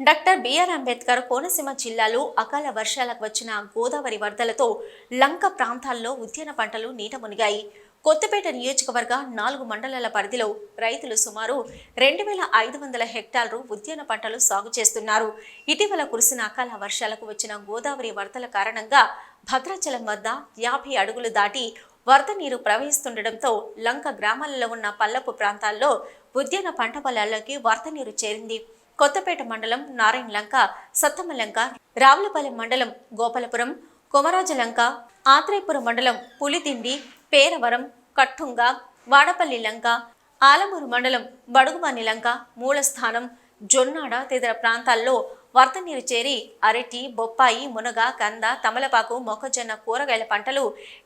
Doctor BR Ambedkar Konaseema జిల్లాలో అకాల వర్షాలకు వచ్చిన గోదావరి వరదలతో లంక ప్రాంతాల్లో ఉద్యాన పంటలు నీట మునిగాయి. కొత్తపేట నియోజకవర్గ 4 మండలాల పరిధిలో రైతులు సుమారు 2,500 హెక్టార్లు ఉద్యాన పంటలు సాగు చేస్తున్నారు. ఇటీవల కురిసిన అకాల వర్షాలకు వచ్చిన గోదావరి వరదల కారణంగా భద్రాచలం వద్ద 50 అడుగులు దాటి వరద నీరు ప్రవహిస్తుండటంతో లంక గ్రామాలలో ఉన్న పల్లపు ప్రాంతాల్లో ఉద్యాన పంట పొలాల్లోకి వరద నీరు చేరింది. కొత్తపేట మండలం నారాయణలంక, సత్తమ్మలంక, రావులపాలెం మండలం గోపాలపురం, కొమరాజలంక, ఆత్రేయపురం మండలం పులిదిండి, పేరవరం, కట్టుంగ, వాడపల్లి లంక, ఆలమూరు మండలం బడుగుమాని లంక, మూలస్థానం, జొన్నాడ తదితర ప్రాంతాల్లో వరద నీరు చేరి అరటి, బొప్పాయి, మునగ, కంద, తమలపాకు, మొక్కజొన్న, కూరగాయల పంటలు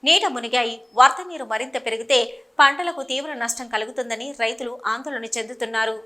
నీట మునిగాయి. వరద నీరు మరింత పెరిగితే పంటలకు తీవ్ర నష్టం కలుగుతుందని రైతులు ఆందోళన చెందుతున్నారు.